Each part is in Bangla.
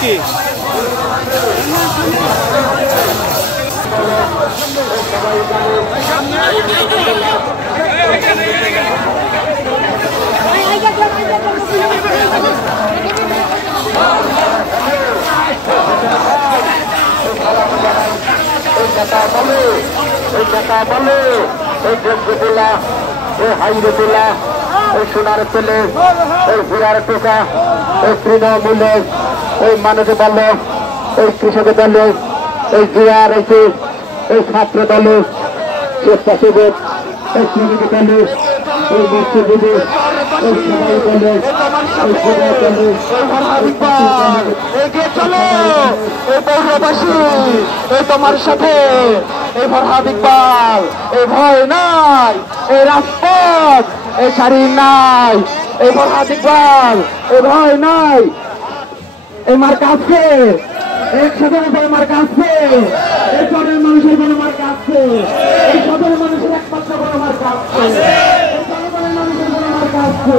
কি সোনার ছেলে ওই ঘোড়ার টোকা ওই তৃণমূলে ওই মানুষ দল ওই কৃষক দল ওই জুয়ার ওই ছাত্র দল স্বেচ্ছাসেবক ওই শ্রমিক দল ওই মৎস্যজীবী ওই সবাই দল ওই যুবা দল এগিয়ে চলো এই পৌরবাসী এই তোমার সাথে এই ফরহাদ ইকবাল এই ভয় নাই এই রাজপথ এই শাড়ি নাই এই ফরহাদ ইকবাল এই ভয় নাই এই মার্কা আছে এক সাধারণ মার্কা আছে এই জনের মানুষের কোনো মার্কা আছে এই সাধারণ মানুষের একমাত্র কোনো মার্কা আছে এই জনগণের মানুষের কোনো মার্কা আছে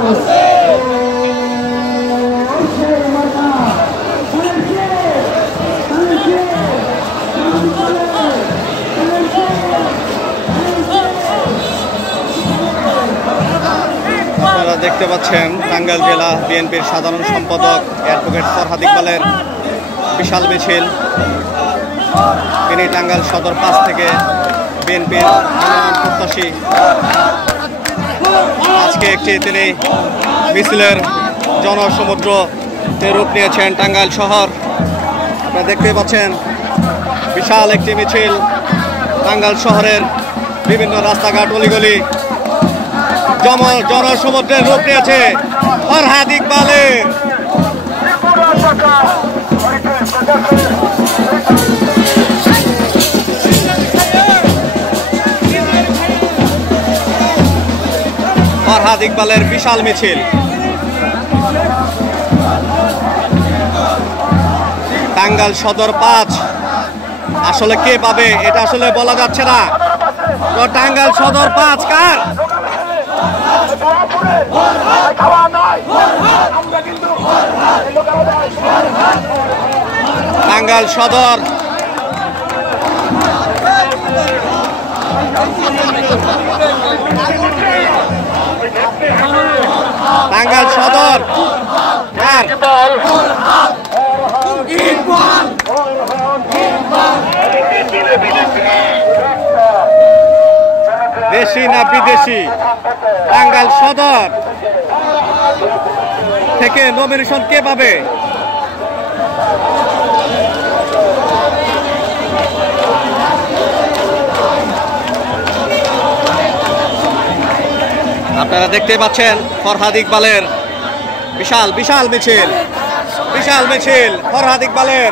দেখতে পাচ্ছেন টাঙ্গাইল জেলা বিএনপির সাধারণ সম্পাদক অ্যাডভোকেট ফরহাদ ইকবালের বিশাল মিছিল। তিনি টাঙ্গাইল সদর 5 থেকে বিএনপির মনোনয়ন প্রত্যাশী। আজকে তিনি মিছিলের জনসমুদ্রতে রূপ নিয়েছেন টাঙ্গাইল শহর। আপনারা দেখতে পাচ্ছেন বিশাল একটি মিছিল টাঙ্গাইল শহরের বিভিন্ন রাস্তাঘাট অলিগলি জনসমুদ্রের রূপ নিয়েছে ফরহাদ ইকবালের। ফরহাদ ইকবালের বিশাল মিছিল টাঙ্গাইল সদর 5। আসলে কে পাবে এটা আসলে বলা যাচ্ছে না। তো টাঙ্গাইল সদর 5 কার? টাঙ্গাইল সদর টাঙ্গাইল সদর দেশি না বিদেশি? টাঙ্গাইল সদর থেকে নমিনেশন কে পাবে? আপনারা দেখতে পাচ্ছেন ফরহাদ ইকবালের বিশাল মিছিল ফরহাদ ইকবালের।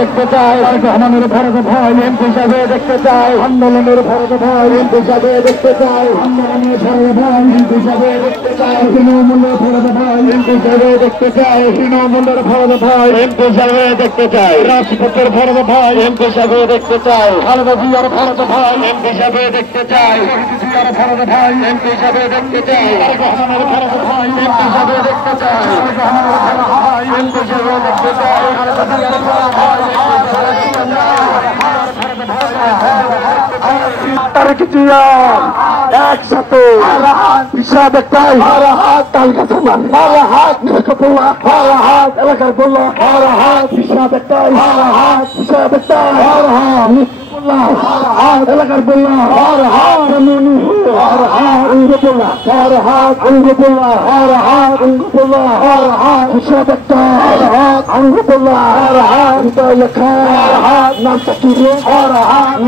দেখতে চাই রহমানের ফরজ ভাই এমপি সাহেব দেখতে চাই আন্দোলনের ফরজ ভাই এমপি সাহেব দেখতে চাই আন্দোলনের ফরজ ভাই এমপি সাহেব দেখতে চাই তৃণমূলের ফরজ ভাই এমপি সাহেব দেখতে চাই তৃণমূলের ফরজ ভাই এমপি সাহেব দেখতে চাই রাজপথের ফরজ ভাই এমপি সাহেব দেখতে চাই খালেদা জিয়ার ফরজ ভাই এমপি সাহেব দেখতে চাই জিয়ার ফরজ ভাই এমপি সাহেব দেখতে চাই রহমানের ফরজ ভাই এমপি সাহেব দেখতে চাই রহমানের ফরজ ভাই এমপি সাহেব দেখতে চাই খালেদা জিয়ার ফরজ ভাই একসাথে হিসাব একটাই তালগাছ এলাকার বলল হিসাব একটাই হিসাব একটাই এলাকার বলল আঙ্গুরুল্লাহ হর হাত আঙ্গুরুল্লাহ হর হাত আঙ্গুরুল্লাহ হর হাত সদক্তা হর হাত আঙ্গুরুল্লাহ হর হাত লেখা হর হাত নাম কি হর হাত